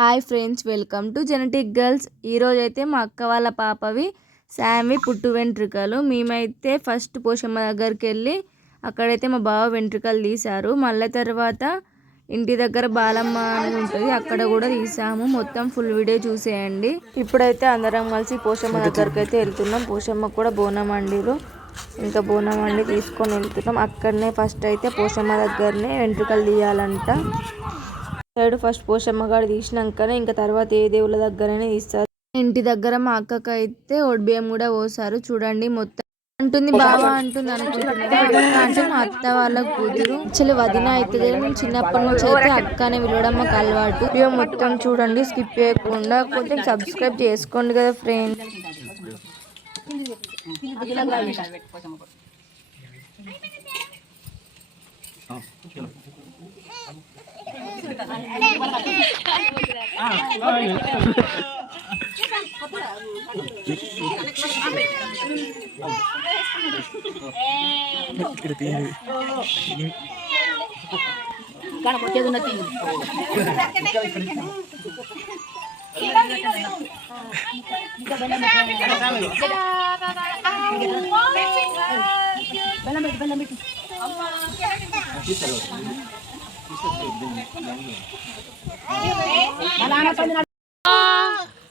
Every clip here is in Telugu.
Hi friends, welcome to genetic girls. ఈరోజు అయితే మా అక్క వాళ్ళ పాపవి శామ్వి పుట్టు వెంట్రుకలు. మేమైతే ఫస్ట్ పోషమ్మ దగ్గరికి వెళ్ళి అక్కడైతే మా బావ వెంట్రుకలు తీశారు. మళ్ళీ తర్వాత ఇంటి దగ్గర బాలమ్మ అని ఉంటుంది, అక్కడ కూడా తీసాము. మొత్తం ఫుల్ వీడియో చూసేయండి. ఇప్పుడైతే అందరం కలిసి పోషమ్మ దగ్గరికి అయితే వెళ్తున్నాం. పోషమ్మకు కూడా బోనం వండిరు, ఇంకా బోనం వండి తీసుకొని వెళ్తున్నాం. అక్కడనే ఫస్ట్ అయితే పోషమ్మ దగ్గరనే వెంట్రుకలు తీయాలంట. సైడ్ ఫస్ట్ పోషమ్మ గారు తీసినాకనే ఇంకా తర్వాత ఏ దేవుళ్ళ దగ్గరనే తీస్తారు. ఇంటి దగ్గర మా అక్కకి అయితే ఒడిబియ్యం కూడా పోసారు. చూడండి, మొత్తం అంటుంది బావా అంటుంది అనుకుంటున్నా. అక్క అంటే మా అత్త వాళ్ళ కూతురు, అసలు వదిన అవుతుంది. మేము చిన్నప్పటి నుంచి అయితే అక్కనే పిలవడం మాకు అలవాటు. వీడియో మొత్తం చూడండి, స్కిప్ చేయకుండా. కొంచెం సబ్స్క్రైబ్ చేసుకోండి కదా ఫ్రెండ్స్.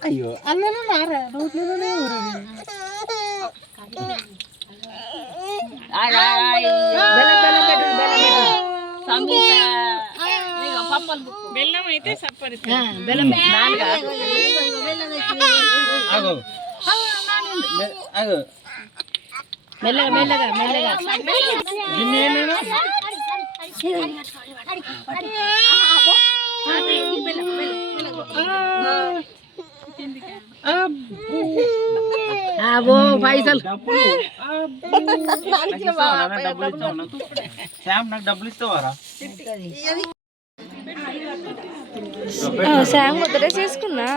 అయ్యో అన్నను నారా రోడ్లలోనే బెల్లం అయితే సప్పరి బెల్లం మెల్లగా మెల్లగా మెల్లగా అబ్బో పైసలు శామ్ ఒకటే చేసుకున్నా.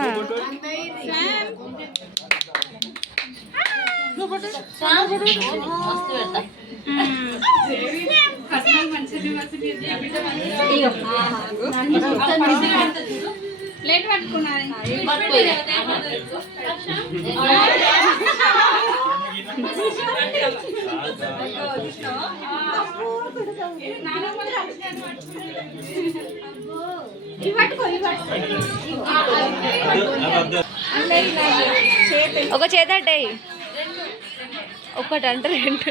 ప్లేట్ పట్టుకున్నారు. ఒక చేత అడ్డాయి, ఒకటి అంటే రెండు.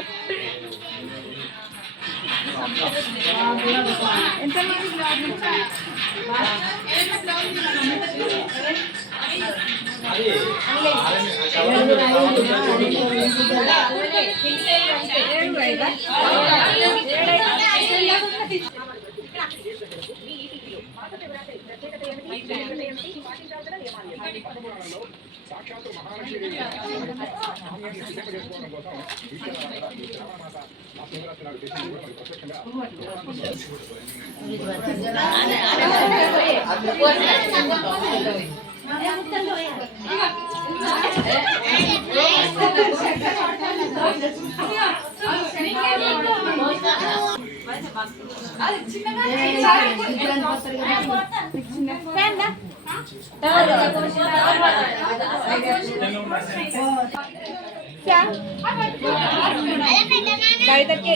బయటకి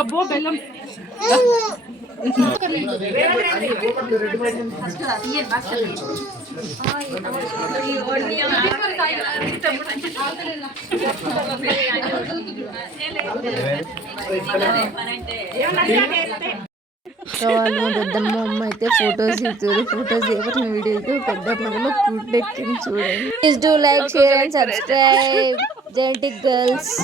అబ్బో బెల్లం వాళ్ళు పెద్దమ్మ అమ్మ అయితే ఫొటోస్ ఇచ్చారు. ఫొటోస్ ఎవరి వీడియో పెద్దమ్మ కూడెక్కింది చూడండి. Please do like, share and subscribe genetic girls.